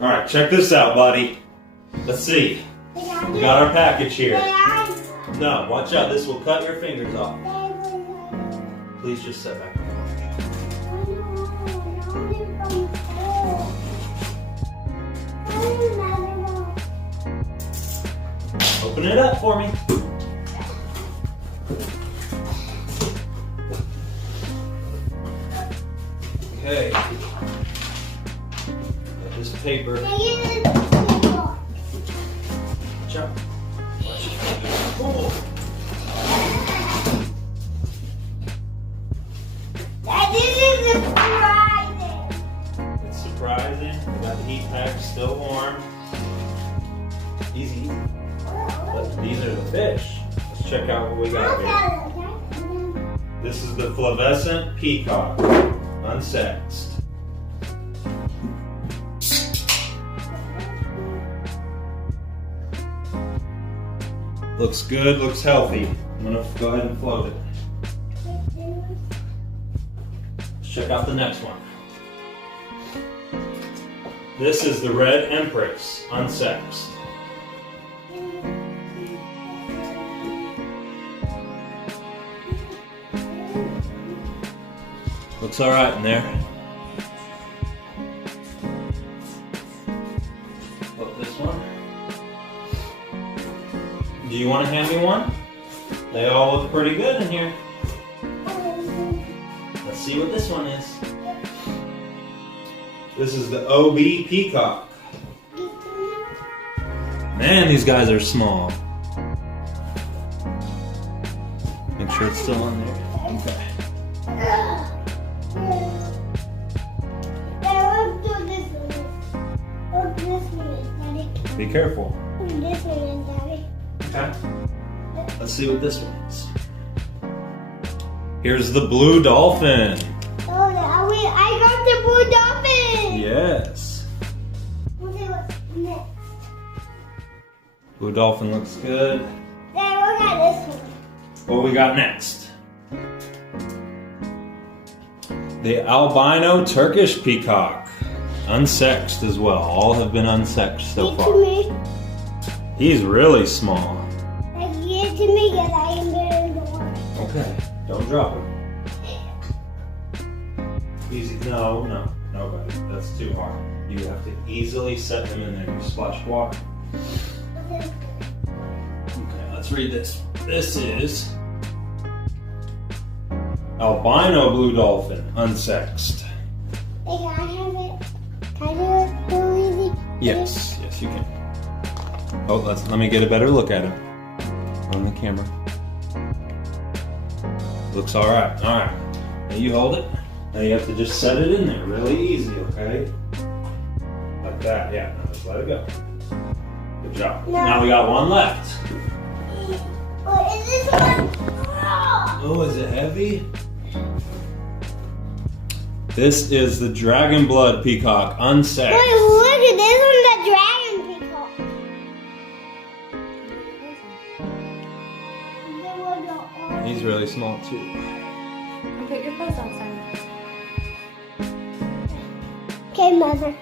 All right, check this out, buddy. Let's see. We got our package here. No, watch out. This will cut your fingers off. Please just sit back. Open it up for me. Okay. Got this paper. Watch out. Oh. This is surprising. It's surprising. We got the heat pack still warm. Easy. But these are the fish. Let's check out what we got here. This is the flavescent peacock, unsexed. Looks good, looks healthy. I'm gonna go ahead and float it. Let's check out the next one. This is the red empress, unsexed. Looks all right in there. Flip this one. Do you want to hand me one? They all look pretty good in here. Let's see what this one is. This is the OB peacock. Man, these guys are small. Make sure it's still on there. Okay. Be careful. This one, Daddy. Okay. Let's see what this one is. Here's the blue dolphin. Oh, I got the blue dolphin. Yes. Okay, what's next? Blue dolphin looks good. Then we got this one. What we got next? The albino Turkish peacock. Unsexed as well. All have been unsexed so Give it far. to me. He's really small. Give it to me because I am getting the water. Okay. Don't drop him. Easy. No, buddy. That's too hard. You have to easily set them in there. You splash water. Okay, let's read this. This is albino blue dolphin, unsexed. Hey, can I have it? Can I do it real easy? Yes, you can. Oh, let me get a better look at him on the camera. Looks all right. All right. Now you hold it. Now you have to just set it in there, really easy, okay? Like that. Yeah. Now just let it go. Good job. No. Now we got one left. What is this one? Oh, is it heavy? This is the dragon blood peacock, unsexed. Wait, look at this one, the dragon peacock. He's really small too. Put your clothes on, Simon. Okay, Mother.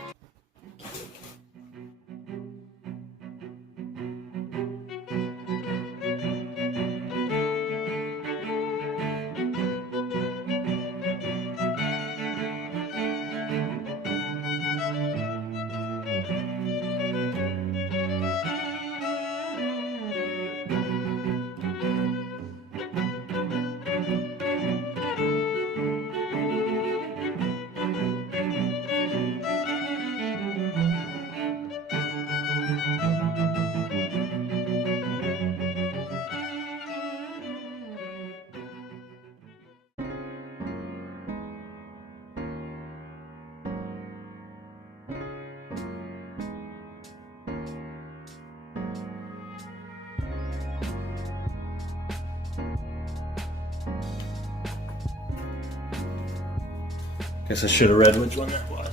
Guess I should have read which one that was.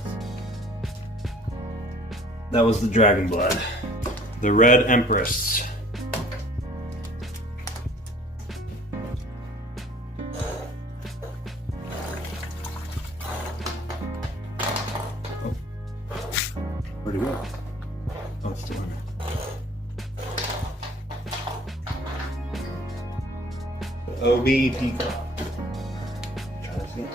That was the dragon blood. The red empress. Where'd it go? Oh, it's still in there. The OB peacock. Try this again.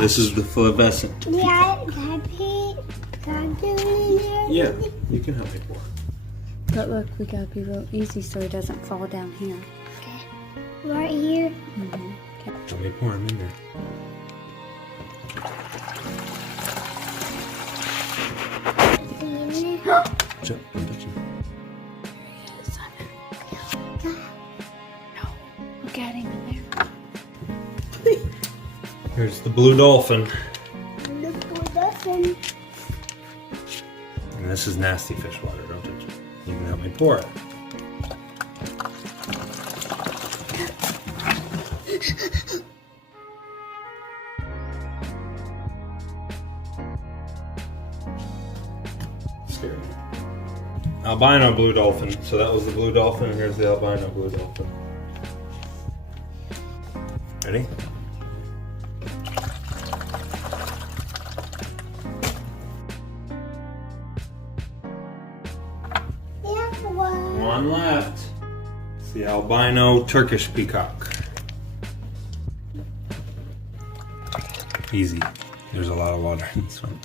This is the fluorescent. Yeah, can I do it in there? Yeah, you can help me pour. But look, we gotta be real easy so he doesn't fall down here. Okay. Right here. Mm-hmm. Okay. Let me pour him in there. See in there? Jump, I'm touching. No, look at him in there. Here's the blue dolphin. Look what nothing. And this is nasty fish water, don't touch it. You can help me pour it. Scary. Albino blue dolphin. So that was the blue dolphin, and here's the albino blue dolphin. Ready? Yeah, one. One left. It's the albino Turkish peacock. Easy. There's a lot of water in this one.